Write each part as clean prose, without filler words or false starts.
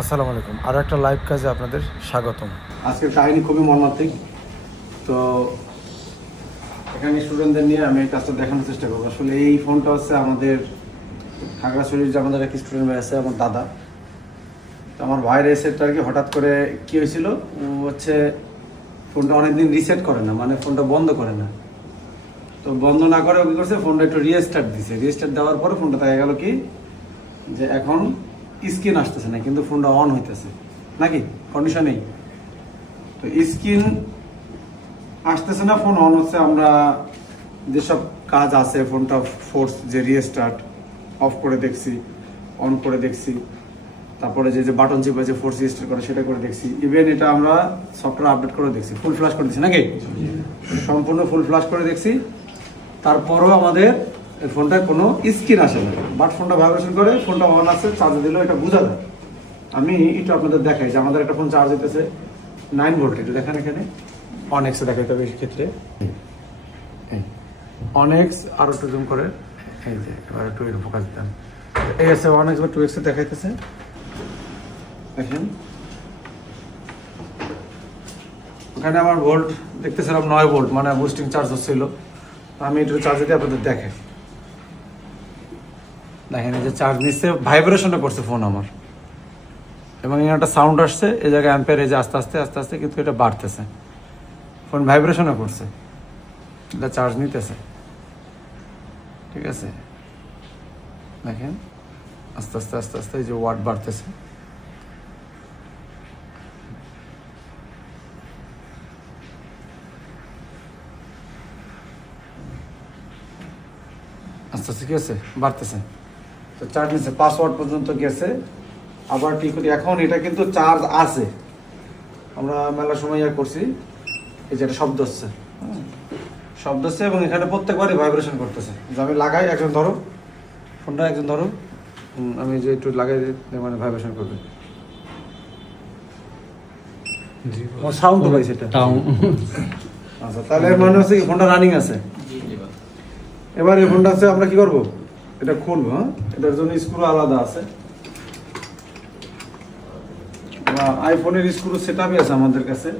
আসসালামু আলাইকুম। আরও একটা লাইভ কাজে আপনাদের স্বাগতম। আজকের কাহিনী খুবই মর্মান্তিক। তো এখানে স্টুডেন্টদের নিয়ে আমি এই কাজটা দেখানোর চেষ্টা করবো। আসলে এই ফোনটা হচ্ছে আমাদের খাগড়াছড়ির যে আমাদের এক স্টুডেন্ট ভাই আছে, আমার দাদা। তো আমার ভাইয়ের এই সেটটা আর কি হঠাৎ করে কী হয়েছিল, ও হচ্ছে ফোনটা অনেকদিন রিসেট করে না, মানে ফোনটা বন্ধ করে না। তো বন্ধ না করে ও কী করছে, ফোনটা একটু রিস্টার্ট দিছে। রিস্টার্ট দেওয়ার পরে ফোনটা দেখা গেল কি যে এখন স্ক্রিন আসতেছে না, কিন্তু ফোনটা অন হইতেছে নাকি কন্ডিশন নেই। তো স্ক্রিন আসতেছে না, ফোন অন হচ্ছে। আমরা যেসব কাজ আছে ফোনটা ফোর্স যে রিস্টার্ট অফ করে দেখছি, অন করে দেখছি, তারপরে যে বাটন চিপে যে ফোর্স রিস্টার্ট করে সেটা করে দেখছি। ইভেন এটা আমরা সফটওয়্যার আপডেট করে দেখছি, ফুল ফ্ল্যাশ করে দিচ্ছি নাকি, সম্পূর্ণ ফুল ফ্ল্যাশ করে দেখছি। তারপরও আমাদের ফোনটার কোনো স্ক্রিন আসে না, বাট ফোনটা ভাইব্রেশন করে, ফোনটা অন আছে, চার্জ দিলেও এটা বোঝা যায়। আমি একটু আপনাদের দেখাই যে আমাদের একটা ফোন চার্জ দিতেছে 9 ভোল্ট। একটু দেখেন এখানে অনেক্সে দেখাইতে হবে এই ক্ষেত্রে, অনেক্স আরো একটু জুম করে, এই যে এবার একটু ফোকাস দিতাম, এই আছে অনেক্স বা 2x দেখাইতেছে। দেখেন ওখানে আমার ভোল্ট দেখতেছিলাম 9 ভোল্ট, মানে বুস্টিং চার্জ হচ্ছিল। আমি একটু চার্জ দিয়ে আপনাদের দেখাই। দেখেন এই যে চার্জ নিচ্ছে, ভাইব্রেশনটা করছে ফোন আমার, এবং এখানে একটা সাউন্ড আসছে, এই জায়গায় অ্যাম্পিয়ার এই যে আস্তে আস্তে আস্তে আস্তে কিন্তু এটা বাড়তেছে, ফোন ভাইব্রেশনও করছে, এটা চার্জ নিতেছে। ঠিক আছে, দেখেন আস্তে আস্তে আস্তে আস্তে এই যে ওয়াট বাড়তেছে। আস্তে আস্তে কি আছে, বাড়তেছে। তো চার্জ নিচ্ছে 5 ওয়াট পর্যন্ত গেছে। আবার ঠিক করি, এখন এটা কিন্তু চার্জ আছে। আমরা মেলার সময় করছি, এই যে একটা শব্দ হচ্ছে, শব্দ হচ্ছে, এবং এখানে প্রত্যেকবারই ভাইব্রেশন করতেছে। যে আমি লাগাই, একজন ধরো ফোনটা, একজন ধরো, আমি যে একটু লাগাই দিই, মানে ভাইব্রেশন করবে। সাউন্ড তো পাইছে এটা। আচ্ছা, তাহলে মনে হচ্ছে কি ফোনটা রানিং আছে। এবার এই ফোনটা আছে, আমরা কি করবো, এটা খুলবো। হ্যাঁ, এটার জন্য স্ক্রু আলাদা আছে, আইফোনের স্ক্রু সেট আপই আছে আমাদের কাছে,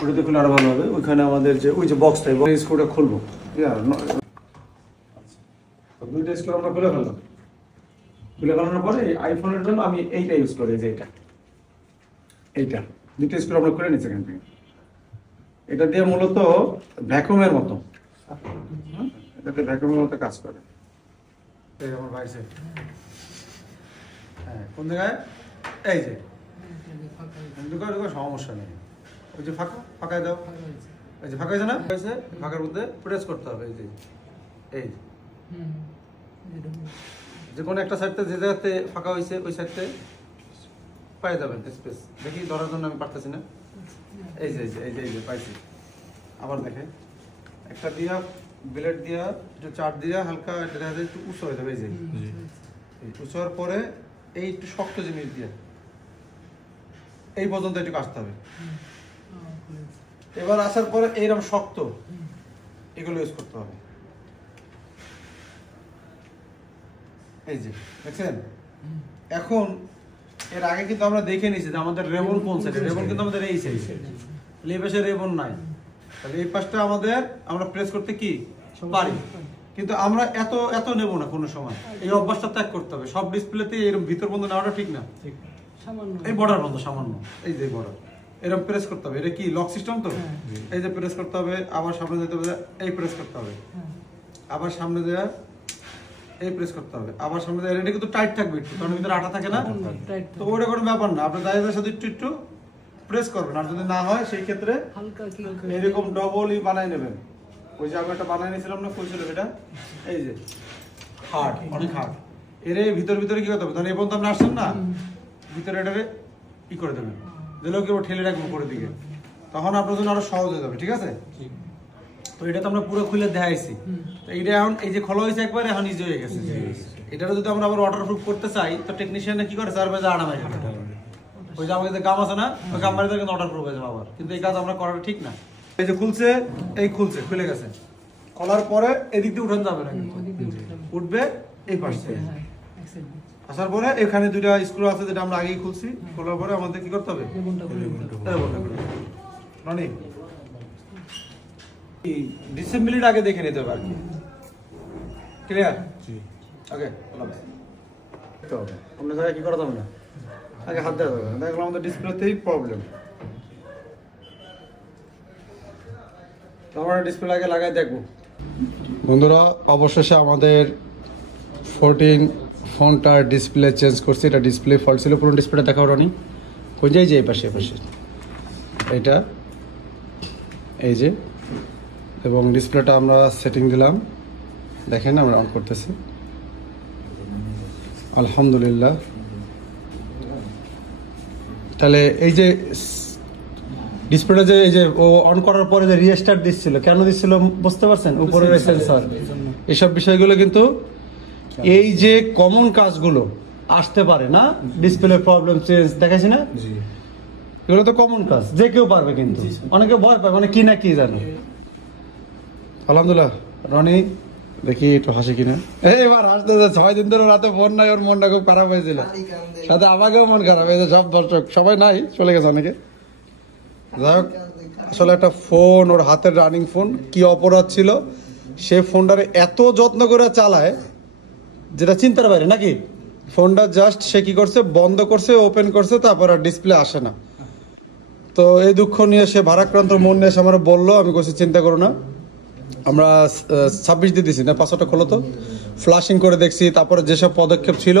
ওটাতে খুলে আরো ভালো হবে। ওইখানে আমাদের যে ওই যে বক্সটা, স্ক্রুটা খুলবো। দুইটা স্ক্রু আমরা খুলে ফেললাম। খুলে ফেলানোর পরে আইফোনের জন্য আমি এইটা ইউজ করি, যে এইটা দুইটা স্ক্রু আমরা খুলে নিচ্ছি এখান থেকে। এটা দিয়ে মূলত ভ্যাকুমের মতো, এটাতে ভ্যাকুমের মতো কাজ করে। এই আমার ভাই সে, হ্যাঁ, কোন জায়গায়, এই যে সমস্যা নেই, ওই যে ফাঁকা ফাঁকায় দাও, এই যে ফাঁকা হয়েছে না, হয়েছে, ফাঁকার মধ্যে প্রেস করতে হবে। এই যে এই যে কোনো একটা সাইডতে যে জায়গাতে ফাঁকা হয়েছে ওই সাইডতে পাই যাবেন স্পেস। দেখি ধরার জন্য আমি পারতেছি না, এই যে এই যে এই যে পাইছি। আবার দেখে একটা দিয়া ব্লেড দিয়া একটু চার দিয়া হালকা এটা দেখা যায় একটু উঁচু হয়ে যাবে। এই যে উঁচু হওয়ার পরে এই একটু শক্ত জিনিস দিয়ে এই পর্যন্ত একটু আসতে হবে। এবার আসার পরে এইরকম শক্ত এগুলো ইউজ করতে হবে। এই যে দেখছেন, এখন এর আগে কিন্তু আমরা দেখে নিয়েছি যে আমাদের রেবন কোন সাইডে, রেবন কিন্তু আমাদের এই সাইডে, এই পাশে রেবন নাই। তাহলে এই পাশটা আমাদের আমরা প্রেস করতে কি পারি, কিন্তু আমরা এত এত নেব না কোনো সময়। এই অভ্যাসটা ত্যাগ করতে হবে। সব ডিসপ্লেতে এরকম ভিতর বন্ধ নেওয়াটা ঠিক না, এই বর্ডার বন্ধ সামান্য, এই যে বর্ডার এরকম প্রেস করতে হবে। এটা কি লক সিস্টেম, তো এই যে প্রেস করতে হবে, আবার সামনে যেতে হবে, এই প্রেস করতে হবে, আবার সামনে দেওয়া, এই প্রেস করতে হবে, আবার সামনে দেওয়া। এটা কিন্তু টাইট থাকবে একটু, কারণ ভিতরে আঠা থাকে না, তো ওটা কোনো ব্যাপার না। আপনি দাঁড়িয়ে সাথে একটু একটু প্রেস করবেন, আর যদি না হয় সেই ক্ষেত্রে এরকম ডবলই বানাই নেবেন। ওই যে আমি একটা বানাই নিয়েছিলাম না, কইছিল এটা, এই যে হার্ড, অনেক হার্ড। এর ভিতরে ভিতরে কি করতে হবে, তখন এই পর্যন্ত আপনি আসছেন না, ভিতরে এটারে ই করে দেবেন, দিলেও কেউ ঠেলে রাখবো উপরের দিকে, তখন আপনার জন্য আরো সহজ হয়ে যাবে। ঠিক আছে, তো এটা তো আমরা পুরো খুলে দেখাইছি। তো এইটা এখন এই যে খোলা হয়েছে একবার, এখন ইজি হয়ে গেছে। এটারও যদি আমরা আবার ওয়াটারপ্রুফ করতে চাই, তো টেকনিশিয়ানরা কি করে, চার বাজে আড়া মারি, ওই যে আমাদের যে গাম আছে না, ওই গাম মারিতে কিন্তু ওয়াটারপ্রুফ হয়ে যাবে আবার, কিন্তু এই কাজ আমরা করাটা ঠিক না। এই যে খুলছে, এই খুলছে, খুলে গেছে, খোলার পরে এদিক দিয়ে উঠান যাবে না, উঠবে এই পাশে। আসার পরে এখানে দুইটা স্ক্রু আছে যেটা আমরা আগেই খুলছি, খোলার পরে আমাদের কি করতে হবে, মানে ডিসেম্বলিটা আগে দেখে নিতে হবে আর কি। ক্লিয়ার? ওকে, অন্য জায়গায় কি করা যাবে না, আগে হাত দেওয়া যাবে না। দেখলাম আমাদের ডিসপ্লেতেই প্রবলেম, আমরা ডিসপ্লে আগে লাগাই দেখবো। বন্ধুরা, অবশেষে আমাদের 14 ফোনটার ডিসপ্লে চেঞ্জ করছি। এটা ডিসপ্লে ফল্ট ছিল, পুরো ডিসপ্লেটা দেখা ওঠেনি। কোন যাই যে এই পাশে এইটা, এই যে, এবং ডিসপ্লেটা আমরা সেটিং দিলাম, দেখেন আমরা অন করতেছি। আলহামদুলিল্লাহ। তাহলে এই যে ডিসপ্লেটা যে এই যে ও অন করার পরে যে রিস্টার্ট দিচ্ছিল, কেন দিচ্ছিল বুঝতে পারছেন? উপরের সেন্সর, এইসব বিষয়গুলো কিন্তু এই যে কমন কাজগুলো আসতে পারে না, ডিসপ্লে প্রবলেম চেঞ্জ দেখাচ্ছি না, এগুলো তো কমন কাজ, যে কেউ পারবে। কিন্তু অনেকে ভয় পায়, মানে কি না কি জানো। আলহামদুলিল্লাহ। রনি দেখি একটু হাসি কিনা, এবার হাসতে 6 দিন ধরে রাতে ফোন নাই, ওর মনটা খুব খারাপ হয়েছিল, সাথে আমাকেও মন খারাপ হয়েছে, সব দর্শক সবাই নাই, চলে গেছে অনেকে। যাই হোক, আসলে একটা ফোন, ওর হাতের রানিং ফোন, কি অপরাধ ছিল সে ফোনটারে এত যত্ন করে চালায় যেটা চিন্তার বাইরে নাকি। ফোনটা জাস্ট সে কি করছে, বন্ধ করছে, ওপেন করছে, তারপর আর ডিসপ্লে আসে না। তো এই দুঃখ নিয়ে সে ভারাক্রান্ত মন নিয়ে এসে আমার বললো, আমি বলছি চিন্তা করো না, আমরা 26 দিয়ে দিছি না, পাসওয়ার্ডটা খোলো তো। ফ্লাশিং করে দেখছি, তারপরে যেসব পদক্ষেপ ছিল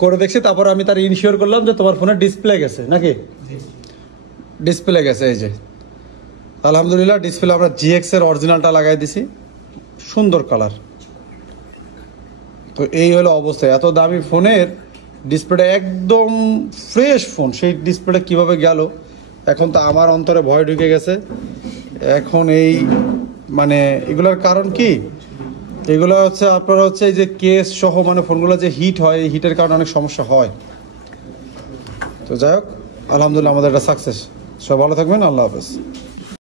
করে দেখছি, তারপরে আমি তার ইনশিওর করলাম যে তোমার ফোনে ডিসপ্লে গেছে নাকি, ডিসপ্লে গেছে। এই যে আলহামদুলিল্লাহ, ডিসপ্লে আমরা GX এর অরিজিনালটা লাগাই দিছি, সুন্দর কালার। তো এই হলো অবস্থা, এত দামি ফোনের ডিসপ্লেটা একদম ফ্রেশ ফোন, সেই ডিসপ্লেটা কিভাবে গেল এখন তো আমার অন্তরে ভয় ঢুকে গেছে। এখন এই মানে এগুলোর কারণ কি, এগুলো হচ্ছে আপনারা হচ্ছে এই যে কেস সহ মানে ফোনগুলো যে হিট হয়, এই হিটের কারণে অনেক সমস্যা হয়। তো যাই হোক, আলহামদুলিল্লাহ আমাদের এটা সাকসেস। সব ভালো থাকবেন, আল্লাহ হাফেজ।